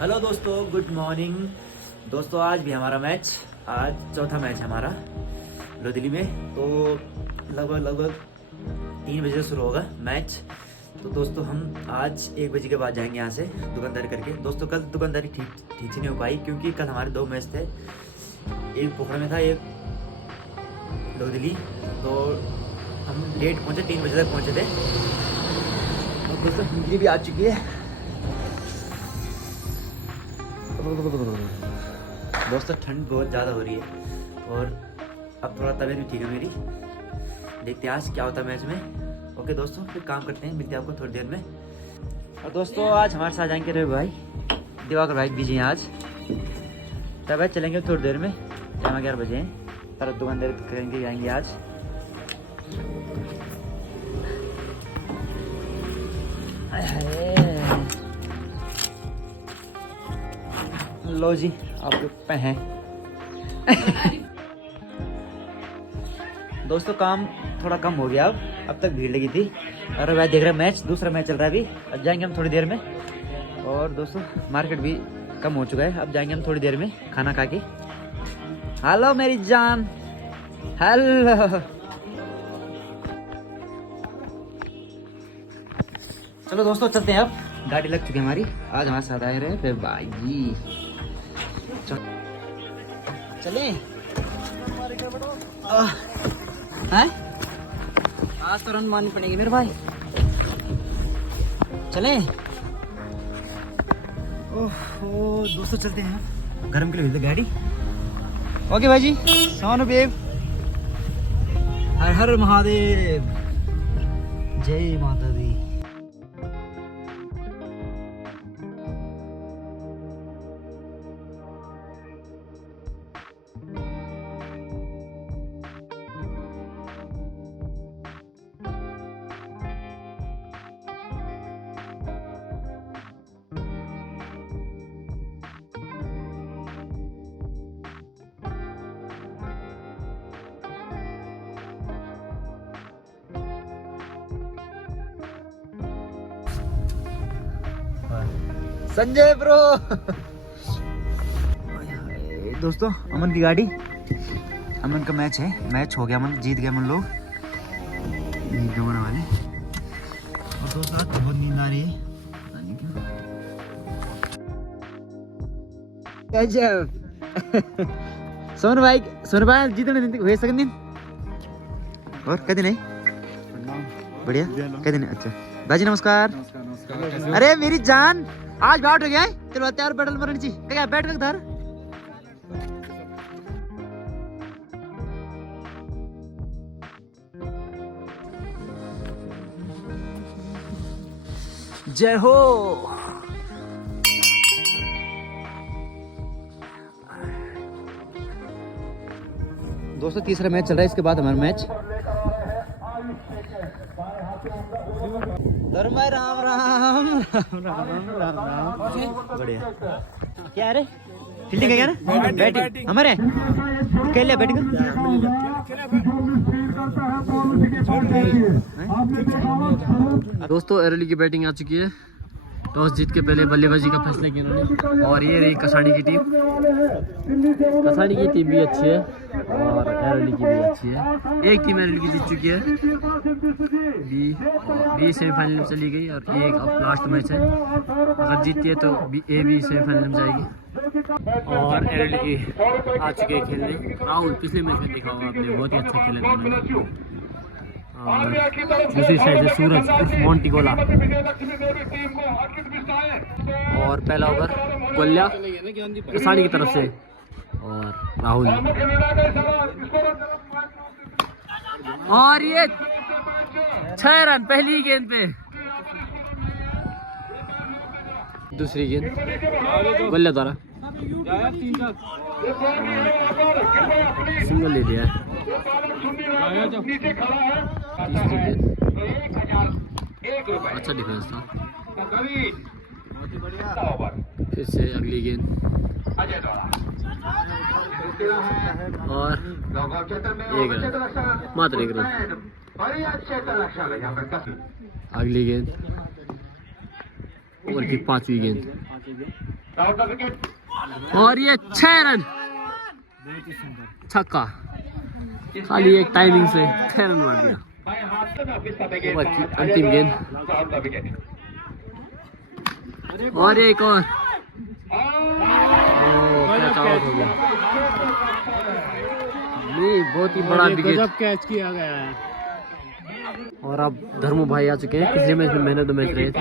Hello दोस्तों, good morning दोस्तों। आज भी हमारा मैच, आज चौथा मैच हमारा लोधली में। तो लगभग 3 बजे शुरू होगा मैच। तो दोस्तों हम आज 1 बजे के बाद जाएंगे यहाँ से दुकानदारी करके। दोस्तों कल दुकानदारी ठीक से नहीं हो पाई क्योंकि कल हमारे 2 मैच थे, एक पोखरा में था, एक लोधली। तो हम लेट पहुँचे, 3 बजे तक पहुँचे थे। और दोस्तों बिजली भी आ चुकी है। दोस्तों ठंड बहुत ज़्यादा हो रही है और अब थोड़ा तबीयत भी ठीक है मेरी। देखते हैं आज क्या होता है मैच में। ओके दोस्तों, फिर काम करते हैं, मिलते हैं आपको थोड़ी देर में। और दोस्तों आज हमारे साथ जाएंगे रवि भाई, दिवाकर भाई बिजी हैं आज। तब भाई चलेंगे थोड़ी देर में, 11 बजे हैं। पर दुकानदारी करेंगे, जाएंगे आज। लो जी, आपके पे हैं। दोस्तों काम थोड़ा कम हो गया, अब तक भीड़ लगी थी। और भाई देख रहे हैं मैच, दूसरा मैच चल रहा है अभी। अब जाएंगे हम थोड़ी देर में। और दोस्तों मार्केट भी कम हो चुका है, अब जाएंगे हम थोड़ी देर में खाना खा के। हेलो मेरी जान, हेलो। चलो दोस्तों चलते हैं, अब गाड़ी लग चुकी है हमारी। आज हमारे साथ आए रहे फिर भाई जी। चले हैं, आज तो रन मारनी पड़ेगी मेरे भाई। चले ओह दोस्तों चलते हैं, गरम के लिए भेज दे गाड़ी। ओके भाई जी, सोनू बेब, हर हर महादेव, जय माता दी। संजय ब्रो। दोस्तों अमन की गाड़ी, अमन का मैच है, मैच हो गया, अमन जीत गए अमन लोग वाले। और दोस्तों आज बहुत नींद आ रही है, पता नहीं क्यों। सोनू भाई जीतने दिन हुए सकन दिन और कह दिन बढ़िया कह दिन। अच्छा भाजी नमस्कार। अरे मेरी जान, आज बैठ हो गया है, चलो तैयार बैठल मरण जी क्या बैठ कर धर। जय हो। दोस्तों तीसरा मैच चल रहा है, इसके बाद हमारा मैच। धर्माय राम राम राम राम राम राम। बढ़िया क्या रे, फील्डिंग है क्या ना, बैटिंग हमारे कह लिया, बैटिंग दोस्तों एरली की बैटिंग आ चुकी है। टॉस जीत के पहले बल्लेबाजी का फैसला किया उन्होंने। और ये रही कसाड़ी की टीम, कसाड़ी की टीम भी अच्छी है और एरली की भी अच्छी है। एक टीम एरली की जीत चुकी है, बी सेमीफाइनल में चली गई और एक अब लास्ट मैच है, अगर जीतती है तो ए भी सेमीफाइनल में जाएगी। और एरली की आ चुकी है खेलने। राहुल पिछले मैच में देखा होगा आपने, बहुत ही अच्छा खेला था उन्होंने। और दूसरी साइड से सूरज उर्फ मोंटिगोला। और पहला ओवर गोल्या किसानी की तरफ से और राहुल। और ये 6 रन पहली गेंद पे। दूसरी गेंद गोल्या द्वारा सिंगल ले दिया है। अच्छा डिफेंस था। फिर से अगली गेंद और एक रन, मात्र एक रन। अगली गेंद ओवर की 5वीं गेंद और ये 6 रन, छक्का, खाली एक टाइमिंग से 6 रन मार दिया। ओवर की अंतिम गेंद और एक और कैच आउट हो गया। नहीं, बहुत ही बड़ा विकेट कैच किया गया है। और अब धर्मू भाई आ चुके हैं, पिछले मैच में मैंने तो मैच रहे थे।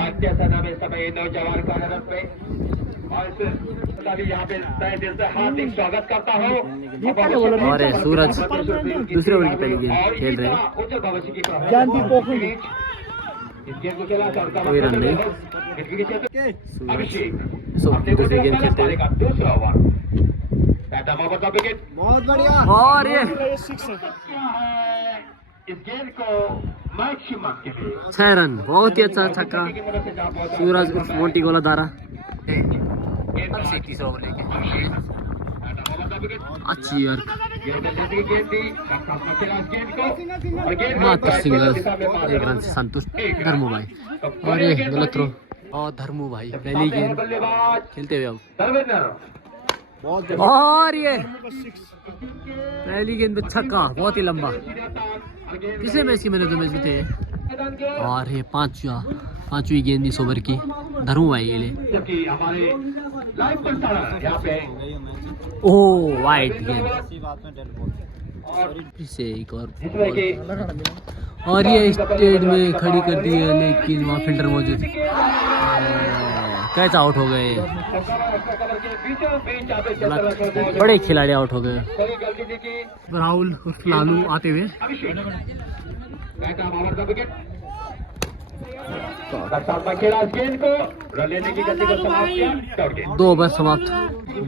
और ये सूरज दूसरे ओवर की पहली गेंद खेल रहे हैं, कोई रन नहीं। सूरज दूसरी गेंद खेलते हुए बहुत बढ़िया। और ये इस गेंद को मैक्सिमम के लिए 6 रन, बहुत ही अच्छा छक्का। सूरज उर्फ मोंटी गोलाधारा 30 ओवर लेके अच्छी यार मात्र सिंगल, 1 रन से संतुष्ट धर्मू भाई। और ये गलत थ्रो और धर्मू भाई पहली गेंद खेलते हुए अब। और ये पहली गेंद में छक्का, बहुत ही लंबा। पिछले मैच की मैंने तो मैच भी थे। और ये पांचवी गेंद इस ओवर की धर्मू भाई के लिए। ओह, वाइड गेंद, इसे एक और ये स्टेट में खड़ी कर दी है, लेकिन वहाँ फिल्टर मौजूद, कैच आउट हो गए। बड़े खिलाड़ी आउट हो गए। राहुल उर्फ लालू आते हुए। 2 ओवर समाप्त।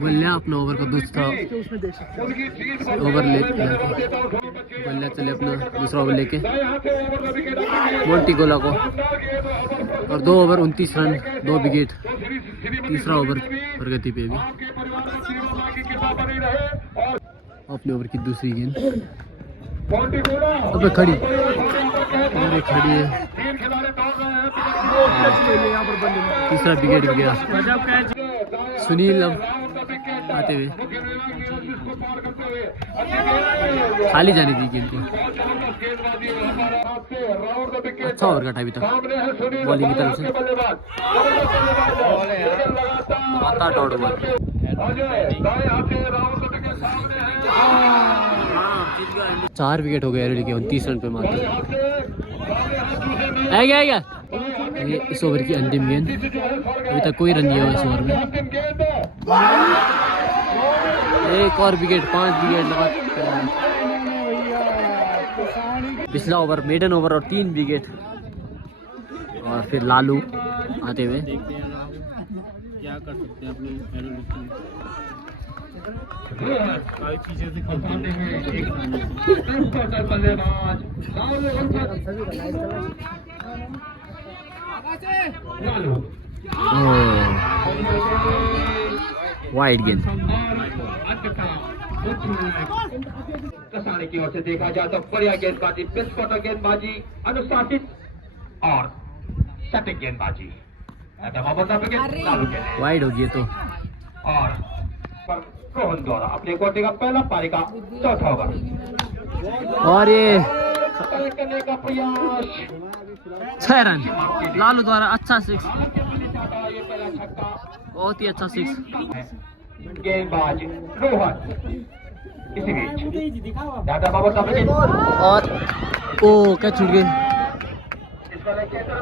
बल्ला अपना ओवर का दूसरा ओवर लेके बल्ला चले अपना दूसरा ओवर लेके मोंटी गोला को। और 2 ओवर 29 रन, 2 विकेट। तीसरा ओवर प्रगति पे भी। अपने ओवर की दूसरी गेंद अब खड़ी है। तीसरा विकेट गया। सुनील अब आते हुए खाली जाने दी गेंद को। अच्छा ओवर कटा अभी तक बॉलिंग की तरफ से। आता डॉट ओवर 4 विकेट हो गए एरली के 29 रन पे मात्र। आएगा ये इस ओवर की अंतिम गेंद। अभी तक कोई रन नहीं हुआ इस ओवर में। एक और विकेट, 5 विकेट लगातार। पिछला ओवर मेडन ओवर और 3 विकेट। और फिर लालू आते हुए। क्या कर सकते हैं अपने वाइड गेंद। कसाने की ओर से देखा जाए तो बढ़िया गेंदबाजी, बेस्ट क्वार्टर गेंदबाजी, अनुशासित और सटीक गेंदबाजी। वाइड हो गया तो। और रोहन द्वारा अपने कोटे का पहला पारी का चौथा ओवर। और ये करने का प्रयास, 6 रन लालू द्वारा। अच्छा 6, ये पहला छक्का। बहुत ही अच्छा 6। गेंदबाज रोहन इसी बीच दादा बाबा का विकेट। और ओ क्या छूट गई,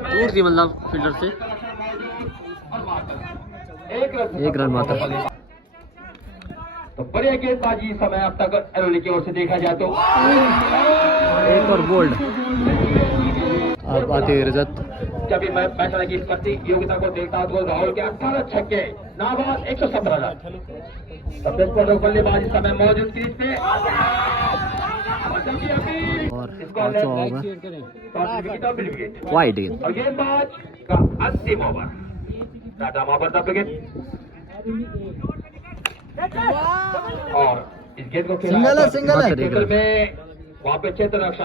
टूट गई मतलब फील्डर से। 1 रन मात्र। तो बढ़िया गेंदबाजी समय अब तक एरोली की ओर से देखा जाए तो। एक और बोल्ड। अब आते हुए रजत। जब भी मैं बैठने की प्रतियोगिता को देखता हूँ तो राहुल के 18 छक्के, नाबाद 117 रन। सबसे बड़ा बल्लेबाज इस समय मौजूद क्रीज पे। और 5 ओवर वाइड गेंद। और गेंदबाज का अंतिम ओवर टाटा मोहम्मद का विकेट। और इस गेंद को सिंगल में वहाँ पे क्षेत्र रक्षा।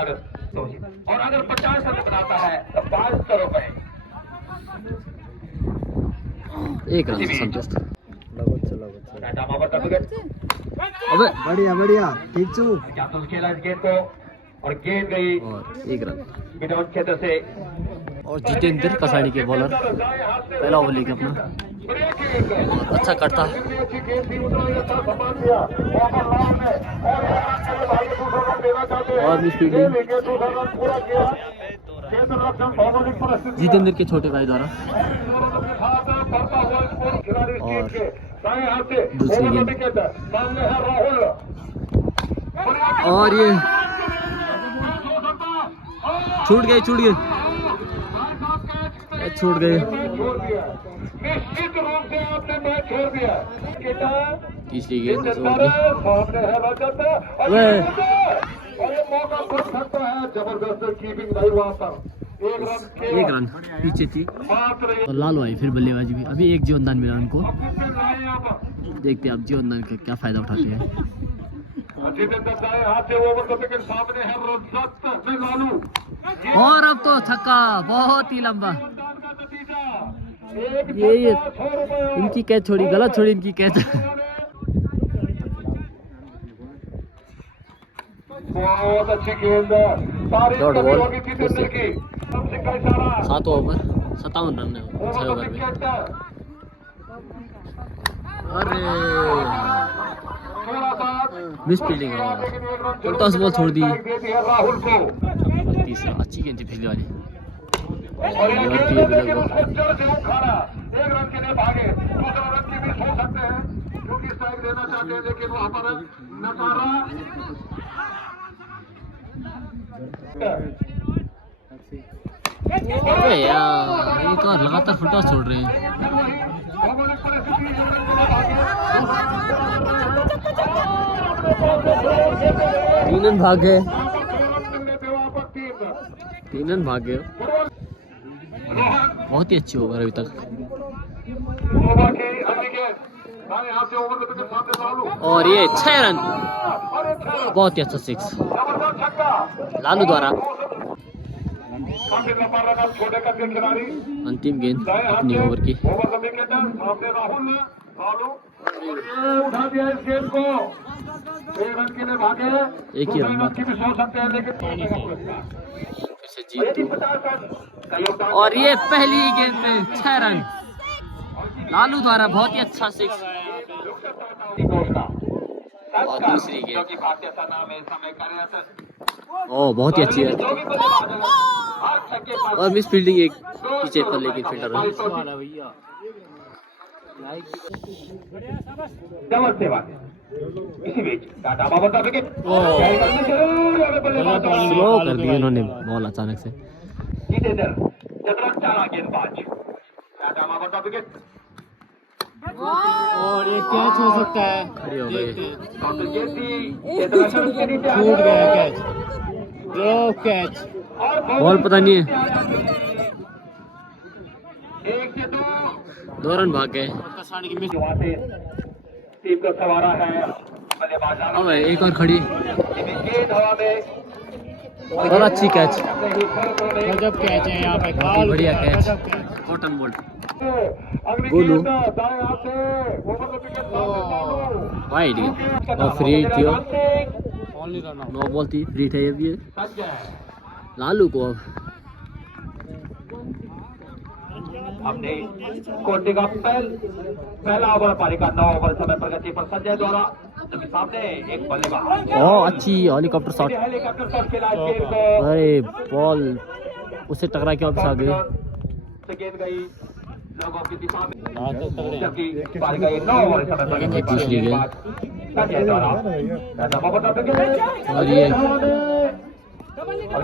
और अगर 50 रन बनाता है तो 500 रुपए। 1 रन से संतुष्ट। विकेट। अबे बढ़िया बढ़िया ठीक छू। कैप्टन खेला इस गेंद को और गेंद गई और 1 रन। मिड ऑन क्षेत्र से। और जितेंद्र कसाड़ी के बॉलर पहला ओवर लेके अपना अच्छा करता है। और मिस फील्डिंग जितेंद्र के छोटे भाई द्वारा। और दूसरी गेंद और ये छूट गई छूट गई। निश्चित रूप से आपने मैच छोड़ दिया। तीसरी गेंद सामने है रजत और ये मौका बढ़ सकता है। जबरदस्त कीपिंग भाई वहां पर। 1 रन पीछे थी और लालू आई फिर बल्लेबाजी भी। अभी 1 जीवनदान मिला उनको। देखते हैं अब जीवनदान का क्या फायदा उठाते हैं। हाथ से ओवर का विकेट सामने है रजत में लालू। और अब तो छक्का बहुत ही लंबा। ये इनकी कैच छोड़ी, गलत छोड़ी इनकी कैच। बहुत अच्छी गेंद। डॉट बॉल होगी थी दिल्ली की। 7 ओवर 57 रन है 6 ओवर में। अरे मिस फील्डिंग उल्टा बॉल छोड़ दी। राहुल को तीसरा अच्छी गेंद थी पिछली वाली। और ये गेंद से उखाड़ा। 1 रन के लिए भागे। दूसरा रन की भी हो सकते हैं क्योंकि स्ट्राइक देना चाहते हैं लेकिन वहां पर नकारा। अरे यार एक और लगातार फुटबॉल छोड़ रहे हैं। तीन रन भाग गए। बहुत ही अच्छी ओवर अभी तक। और ये 6 रन बहुत ही अच्छा 6 लालू द्वारा। अंतिम गेंद अपनी ओवर की। उठा दिया इस गेंद को। 1 रन के लिए भागे। एक ही रन की भी सोच सकते हैं लेकिन से जीत। और ये पहली गेंद में 6 रन लालू द्वारा बहुत ही अच्छा 6। और दूसरी गेंद ओ बहुत ही अच्छी है। और मिस फील्डिंग एक पीछे पर लेकिन फील्डर इसी बीच टाटा बाबर का विकेट स्लो कर दिया उन्होंने बॉल अचानक से। गेंदबाज टाटा बाबर का विकेट। और ये कैच हो सकता है। खड़ी हो गई। छूट गया कैच। Drop catch. बॉल पता नहीं है। 1 से 2 रन भाग गए। टीम को सवारा है बल्लेबाज। अब एक और खड़ी गेंद हवा में बहुत अच्छी कैच। गजब कैच है यहाँ पे। बहुत ही बढ़िया catch. Cotton bolt Golu wide और फ्री थी। नो बॉल थी फ्री थे ये लालू को। अब हमने कोटे का पहला ओवर पारी का 9 ओवर समय प्रगति पर संजय द्वारा सामने एक बल्लेबाज। अच्छी हेलीकॉप्टर शॉट। हेलीकॉप्टर शॉट खेला गेंद को। अरे बॉल उससे टकरा के वापस आ गई। गेंद गई लोगों की दिशा में जबकि पारी का 9 ओवर समय प्रगति पर दूसरी गेंद संजय द्वारा और ये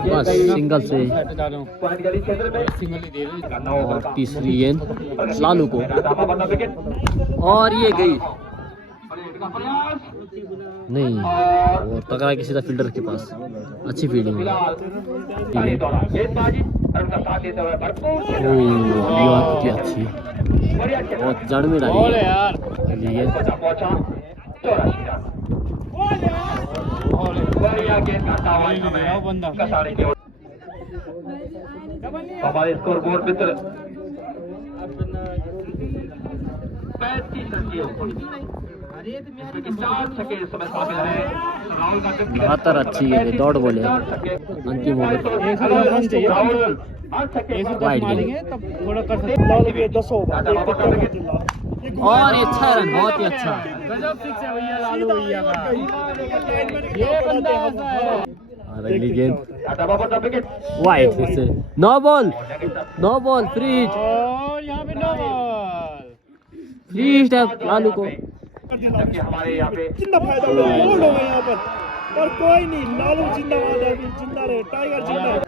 बस सिंगल से। और तीसरी गेंद लालू को और ये गई नहीं और टकरा के सीधा फील्डर के पास। अच्छी फील्डिंग कितनी अच्छी बहुत जड़ में डाली ये हमारे स्कोर बोर्ड मित्र 35 रन की 4 छक्के इस समय शामिल हैं। राहुल का लगातार अच्छी गेंद, दौड़ बोले अंतिम ओवर वाइड गेंद और ये 6 रन, बहुत ही अच्छा। और अगली गेंद वाइड फिर से, no ball free hit, free hit है लालू को। हमारे यहाँ पे जिंदा फायदा हो गया, बोल्ड हो गया यहाँ पर कोई नहीं, लालू जिंदाबाद है, जिंदा रहे, टाइगर जिंदा रहे।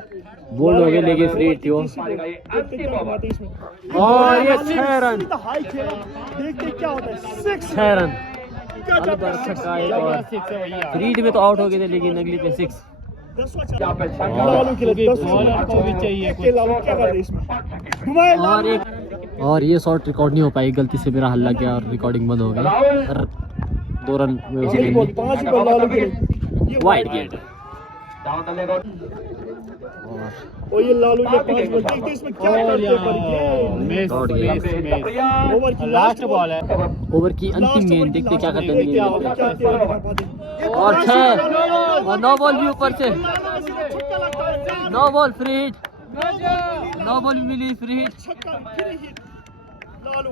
बोल्ड हो गए लेकिन फ्री हिट थी वो। और ये 6 रन, हाई खेला, देखते क्या होता है, 6 रन। छक्का एक और, फ्री हिट में तो आउट हो गए थे लेकिन अगली पे 6। लालू के लिए 10 को भी चाहिए, लालू क्या कर रहे इसमें, घुमाए और एक और ये शॉट रिकॉर्ड नहीं हो पाई, गलती से मेरा हल्ला गया और रिकॉर्डिंग बंद हो गई। 2 रन में उसे यही बोल, 5 बॉल लालू के लिए वाइड गेंद। और ये लालू ये 5 बॉल, देखते इसमें क्या करते हैं पर ये दौड़ गया। ओवर की लास्ट बॉल है, ओवर की अंतिम गेंद, देखते क्या करते हैं क्या गेंद होता पे। है। और 6 और 9 बॉल भी ऊपर से, 9 बॉल फ्री हिट, 9 बॉल भी मिली फ्री हिट। लालू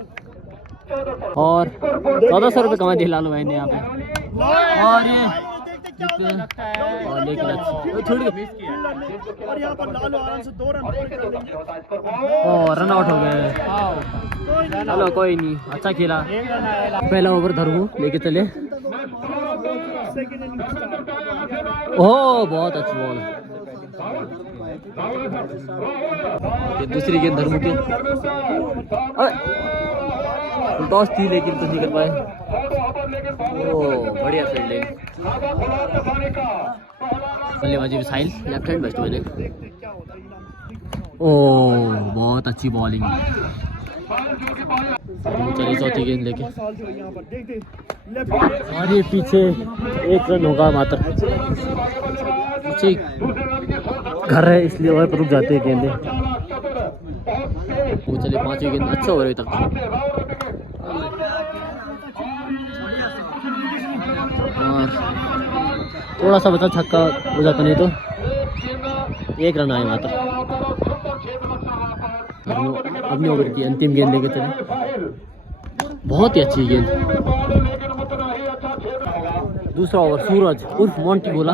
और 1400 रुपये कमा दिए लालू भाई ने यहाँ पे। और ये और लेकिन छूट गए और यहाँ पर लालू आराम से 2 रन और रन आउट हो गए। चलो कोई नहीं, अच्छा खेला। पहला ओवर धरमू लेके चले। ओह बहुत अच्छी बॉल, ये दूसरी गेंद धरमू की टॉस थी लेकिन कुछ नहीं कर पाए। ओह बढ़िया फील्डिंग, बल्लेबाजी में साहिल, लेफ्ट हैंड बैट्समैन है। ओह बहुत अच्छी बॉलिंग। चलिए चौथी गेंद लेके, और ये पीछे 1 रन होगा मात्र, पीछे घर है इसलिए ओवर पर रुक जाते हैं गेंदे। वो चलिए 5वीं गेंद, अच्छा ओवर अभी तक। और थोड़ा सा बचा, छक्का हो जाता नहीं तो 1 रन आए मात्र। अपने ओवर की अंतिम गेंद लेके चले, बहुत ही अच्छी गेंद। दूसरा ओवर सूरज उर्फ मोंटी बोला,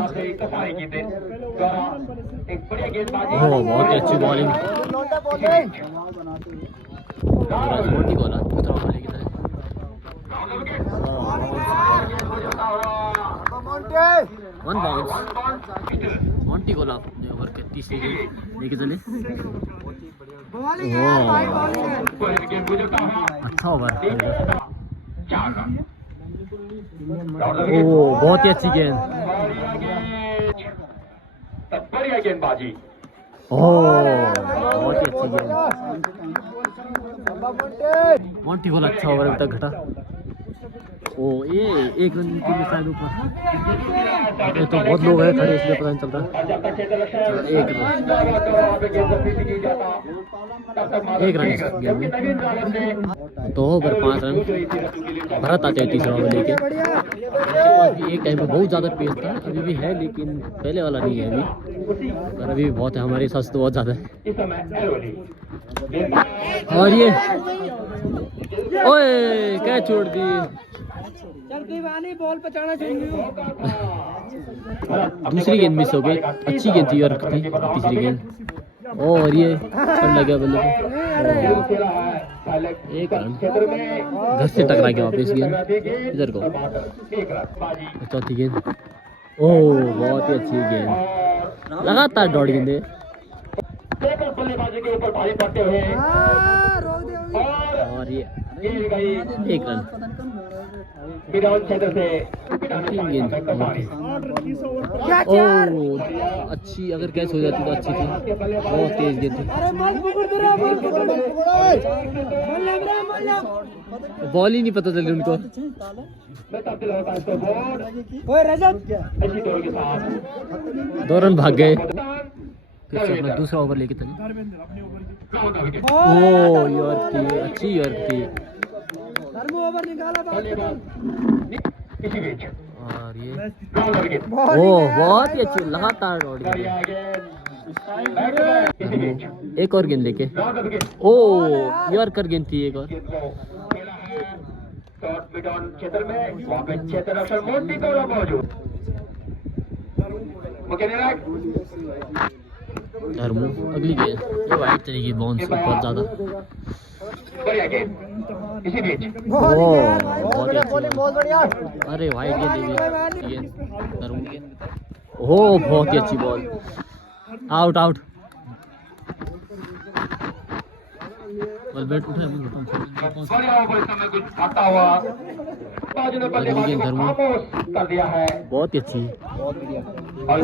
बहुत ही अच्छी बॉलिंग। सूरज मोंटी बोला, दूसरा ओवर लेके चले। वन बाउंस मोंटी गोला अपने ओवर के तीसरी गेंद लेके चले। अच्छा ओवर, ओह बहुत ही अच्छी गेंद, बढ़िया गेंदबाजी। ओह बहुत ही अच्छी गेंद। मोंटी गोला अच्छा ओवर अभी तक घटा। ओ ये 1 रन के लिए शायद ऊपर, ये तो बहुत लोग हैं खड़े इसलिए पता नहीं चल रहा। 1 रन गेम में, तो ओवर 5 रन। भरत आते हैं तीसरा ओवर लेके। एक टाइम पे बहुत ज़्यादा पेस था, अभी भी है लेकिन पहले वाला नहीं है अभी, और अभी भी बहुत है, हमारे साथ तो बहुत ज़्यादा है। और ये ओए क्या छोड़ दी, बॉल बचाना चाहिए। दूसरी गेंद मिस हो गई, अच्छी गेंद थी और थी तीसरी गेंद। और ये पड़ गया बल्ले पे, 1 रन। घर से टकरा गया वापस गेंद इधर को। चौथी गेंद, ओह बहुत ही अच्छी गेंद, लगातार दौड़ गेंदे। बल्लेबाजी के ऊपर भारी पड़ते हुए और ये 1 रन। क्षेत्र से 3 गेंद। ओह अच्छी, अगर कैच हो जाती तो अच्छी थी, बहुत तेज गेंद थी। बॉल ही नहीं पता चली उनको। 2 रन भाग गए। फिर से अपना दूसरा ओवर लेके चले। ओह यॉर्क थी, अच्छी यॉर्क थी। इसी बीच और ये राहुल लड़के बहुत ही अच्छी लगातार दौड़ गई। इसी बीच एक और गेंद लेके राहुल लड़के ओ यॉर्कर गेंद थी एक और। खेला है शॉर्ट मिड ऑन क्षेत्र में, वहाँ पे क्षेत्र अक्षर मोटी तौर मौजूद मुख्य निर्णायक धर्मू अगली गेंद ये वाइट तरीके बाउंस बहुत ज्यादा। बढ़िया गेंद इसी बीच बहुत ही बढ़िया। अरे वाइट गेंद गेंद धर्मू गेंद ओह बहुत ही अच्छी ball out out. Ball bat उठा बढ़िया ओवर इस समय कुछ भागता हुआ बाजू ने बल्लेबाजी को खामोश कर दिया है। बहुत ही अच्छी। और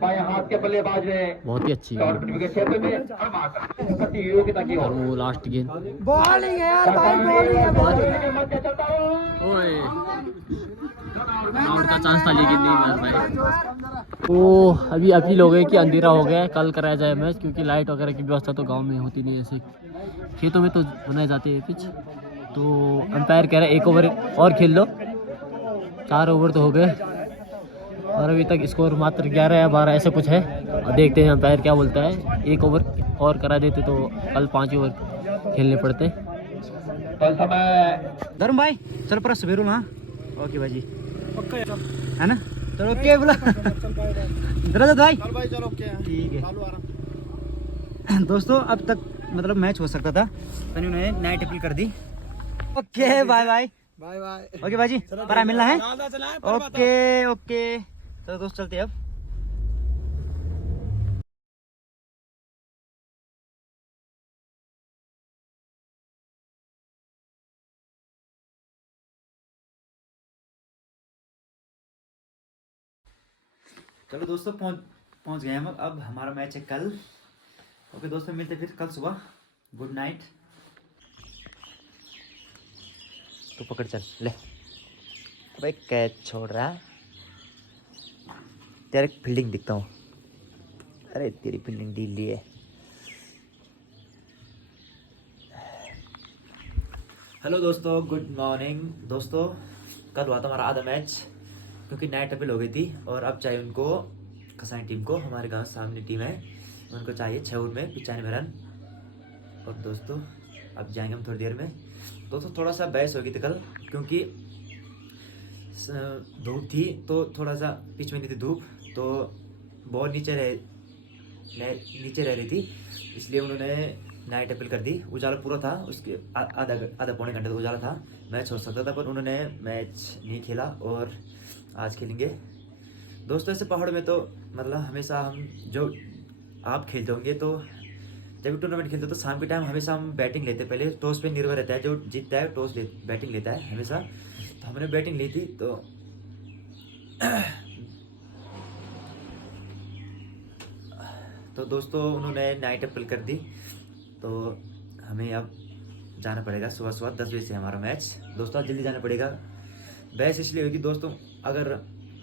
बाएं हाथ के बल्लेबाज ने बहुत ही अच्छी शॉर्ट मिड के क्षेत्र में प्रति योग्यता की ओर धर्मू लास्ट गेंद बॉलिंग है यार भाई, बॉलिंग है के मध्य चलता हुआ ओए आउट का चांस था लेकिन नहीं मार पाए। तो अभी अपील हो गई कि अंधेरा हो गया है, कल कराया जाए मैच क्योंकि लाइट वगैरह की व्यवस्था तो गांव में होती नहीं है। ऐसे खेतों में तो बनाए जाते हैं पिच। तो अंपायर कह रहा है 1 ओवर और खेल लो। 4 ओवर तो हो गए और अभी तक स्कोर मात्र 11 या 12 ऐसा कुछ है। और देखते हैं अंपायर क्या बोलता है। 1 ओवर और करा देते तो कल 5 ओवर खेलने पड़ते। तो समय धर्म भाई चलो पर सवेरू हाँ ओके भाई जी है ना चलो ओके बोला दरअसल भाई चलो ओके ठीक है। दोस्तों अब तक मतलब मैच हो सकता था तो उन्होंने नाइट अपील कर दी। Okay bye bye bye bye. Okay भाई जी पर मिलना है ओके ओके चलो दोस्त चलते हैं अब। चलो दोस्तों पहुंच गए हम। अब हमारा मैच है कल। ओके दोस्तों मिलते फिर कल सुबह। Good night. तो पकड़ चल ले भाई कैच छोड़ रहा है तेरे फील्डिंग दिखता हूँ। अरे तेरी फील्डिंग ढीली है। हेलो दोस्तों गुड मॉर्निंग। दोस्तों कल हुआ था हमारा आधा मैच क्योंकि नाइट अपील हो गई थी और अब चाहिए उनको खसाई टीम को, हमारे गांव सामने टीम है, उनको चाहिए 6 ओवर में 95 रन। और दोस्तों अब जाएंगे हम थोड़ी देर में। दोस्तों थोड़ा सा बहस होगी थी कल क्योंकि धूप थी तो थोड़ा सा पिच में नहीं थी धूप तो बॉल नीचे रह रही थी इसलिए उन्होंने नाइट अपील कर दी। उजाला पूरा था उसके आधा पौने घंटे तक उजाला था। मैच हो सकता था पर उन्होंने मैच नहीं खेला और आज खेलेंगे। दोस्तों ऐसे पहाड़ में तो मतलब हमेशा हम जो आप खेलते होंगे तो जब भी टूर्नामेंट खेलते हो तो शाम के टाइम हमेशा हम बैटिंग लेते हैं। पहले टॉस पे निर्भर रहता है, जो जीतता है बैटिंग लेता है हमेशा। तो हमने बैटिंग ली थी तो दोस्तों उन्होंने नाइट अपील कर दी तो हमें अब जाना पड़ेगा। सुबह 10 बजे से हमारा मैच। दोस्तों जल्दी जाना पड़ेगा। बहस इसलिए होगी दोस्तों अगर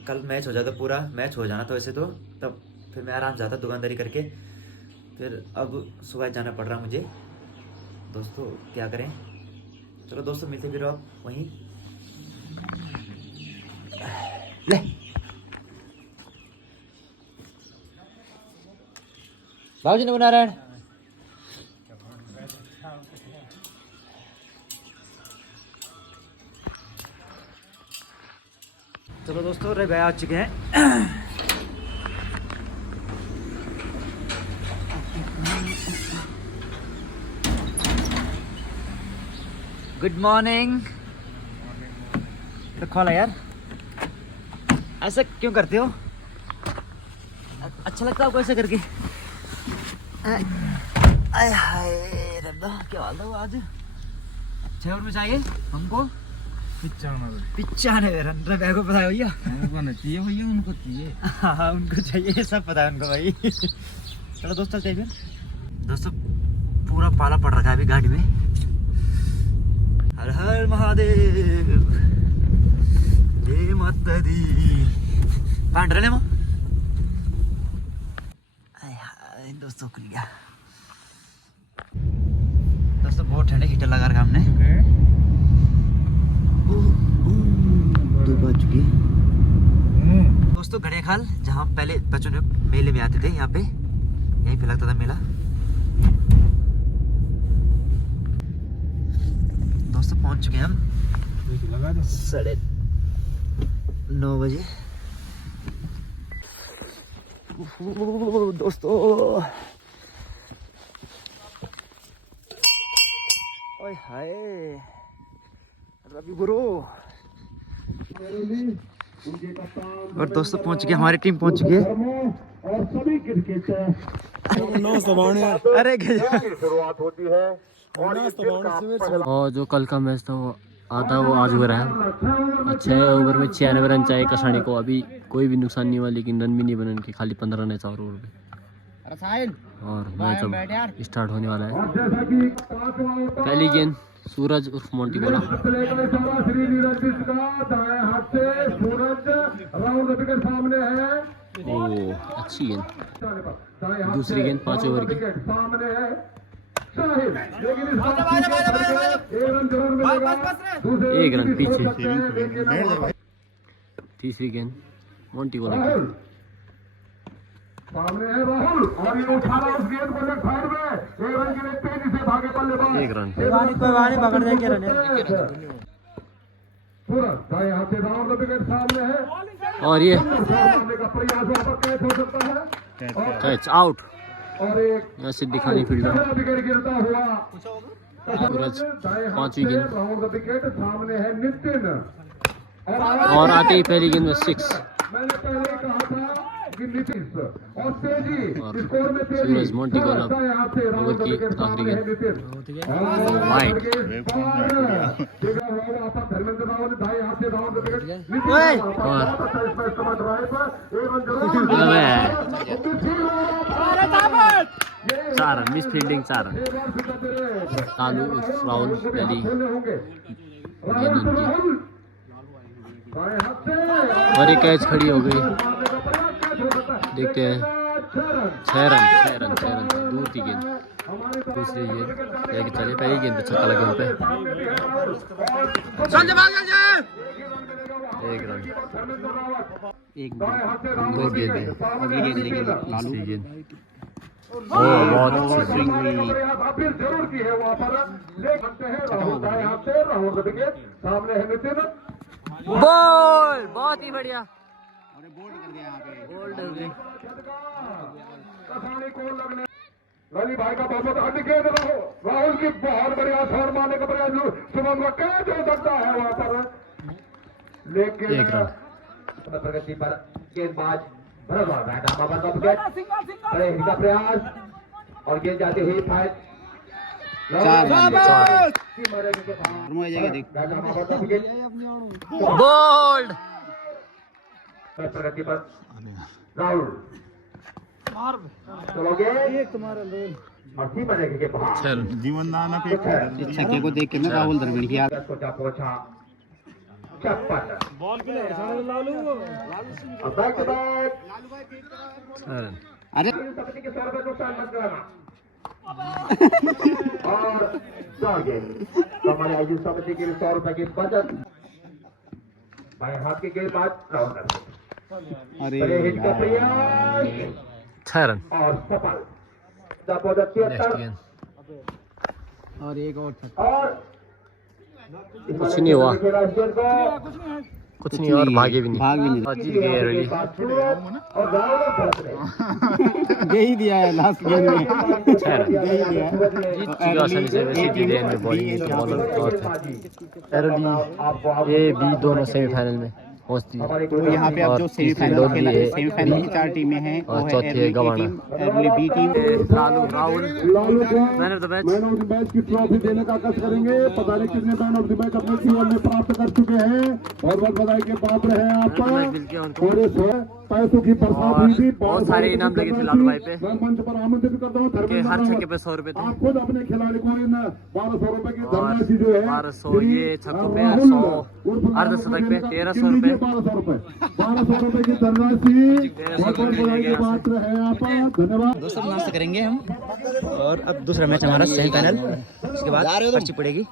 कल मैच हो जाता पूरा मैच हो जाना तो वैसे तो तब फिर मैं आराम से जाता दुकानदारी करके। फिर अब सुबह जाना पड़ रहा मुझे। दोस्तों क्या करें। चलो दोस्तों मिलते फिर आप वहीं ले बाबूजी ने बना रहा है। चलो दोस्तों रे भाई आ चुके हैं। Good morning. तो खोला यार ऐसा क्यों करते हो? अच्छा लगता है आपको ऐसा करके? आय हाय रब्बा क्या हाल था वो आज। 6 ओवर में चाहिए हमको 95 रन। रब्बा को पता है भैया चाहिए भैया उनको चाहिए। हाँ उनको चाहिए सब पता है उनको भाई। चलो दोस्त चलते हैं फिर। दोस्तों पूरा पाला पड़ रखा है अभी गाड़ी में। हर हर महादेव जय माता दी। पांड रहे दोस्तों खुल गया। दोस्तों बहुत ठंडे, हीटर लगा रखा हमने। 2 बज चुकी है दोस्तों। घड़ियाखाल जहाँ पहले बच्चों ने मेले में आते थे, यहाँ पे यहीं पे लगता था मेला। दोस्तों पहुँच चुके हैं हम 9:30 बजे। दोस्तों ओए हाय रवि गुरु। और दोस्तों पहुंच चुके, हमारी टीम पहुंच चुकी है। और सभी क्रिकेटर अरे शुरुआत होती है। और जो कल का मैच था वो आधा वो आज हो रहा है। 6 ओवर में 96 रन चाहिए कसानी को। अभी कोई भी नुकसान नहीं हुआ, लेकिन रन भी नहीं बने उनके, खाली 15 रन है 4 ओवर पे। और मैच अब स्टार्ट होने वाला है। पहली गेंद सूरज उर्फ मोंटी बोला। ओह अच्छी गेंद। दूसरी गेंद 5 ओवर की। एक रन पीछे। तीसरी गेंद मोंटी बोला। सामने है राहुल और ये उछाला उस गेंद को लेफ्ट साइड में। 1 रन के लिए तेजी से भागे बल्लेबाज। 1 रन। पकड़ दे के रन सूरज दाएं हाथ से राउंड द विकेट सामने है। और ये मारने का प्रयास वहां पर कैच हो सकता है। Catch out. और एक यहाँ सिद्धि खानी फील्डर। विकेट गिरता हुआ सूरज दाएं हाथ 5वीं से गेंद। राउंड द विकेट सामने है नितिन। और आते ही पहली गेंद में 6। मैंने पहले कहा था कि नीतीश और तेजी और स्कोर में तेजी। सूरज मोंटी को अब ओवर की आखिरी गेंद। वाइड। और 4 run miss fielding 4 run. Kalu Rahul पहली गेंद उनकी। और एक कैच खड़ी हो गई। देखते हैं 6 रन दूर की गेंद। दूसरी गेंद लेके चले। पहली गेंद पे छक्का लगा उन पे। 1 रन। 2 गेंद है। अगली गेंद लेंगे लालू। गेंद बहुत अच्छी स्विंग हुई। जरूर की है वहां पर ले सकते हैं। राहुल दाएं हाथ से राहुल का विकेट सामने है नितिन। बॉल बहुत ही बढ़िया। बोल्ड कर दिया। कसानी को लगने रवि भाई का बहुत अधिक गेंद। राहुल की बहुत बढ़िया शॉट मारने का प्रयास शुभम का कैच हो सकता है वहां पर, लेकिन 1 रन। प्रगति पर गेंदबाज भरद्वाज का प्रयास और गेंद जाती हुई फाइट। 4 बोल्ड। प्रगति पर राहुल चलोगे और सी बनेगी के बाहर। 6 रन। जीवन दान पे छक्के को देख के मैं राहुल द्रविड़ की याद सोचा पहुंचा 56 बॉल पे लालू और बैक टू बैक 6 रन। अरे समिति के 100 रुपए नुकसान मत कराना। और 4 गेंद हमारे आयोजन समिति के 100 रुपए की बचत। बाएं हाथ के गेंदबाज राहुल। अरे हिट का प्रयास 6 रन। और सफल। नेक्स्ट गेंद। और एक और और कुछ नहीं हुआ। कुछ नहीं और भागे भी नहीं। और जीत गए रैली। यही दिया है लास्ट गेम में। 6 रन। जीत चुके आसानी से। वैसे जीते हैं बॉलिंग के बॉलर और एरली ये भी दोनों सेमीफाइनल में पहुंचती है। तो यहाँ पे अब जो सेमीफाइनल खेला है, सेमीफाइनल की 4 टीमें हैं और चौथी है गवाना। B team. Lalu Rahul man of the match. Man of the match की ट्रॉफी देने का कष्ट करेंगे। पता नहीं कितने मैन ऑफ द मैच अपने जीवन में प्राप्त कर चुके हैं। बहुत बहुत बधाई के पात्र हैं आप। और पैसों की बरसात हुई थी। बहुत सारे इनाम लगे थे लालू भाई पे। मंच पर आमंत्रित करता हूँ के हर छक्के पे 100 रुपए थे। आप खुद अपने खिलाड़ी को इन 1200 रुपए की और धनराशि जो है 1200 ये छक्कों पे 100 अर्धशतक पे 1300 रुपए। 1200 रुपए की धनराशि। बहुत बहुत बधाई के पात्र है आप। धन्यवाद। दोस्तों नाश्ता करेंगे हम। और अब दूसरा मैच हमारा सेमीफाइनल उसके बाद पर्ची पड़ेगी।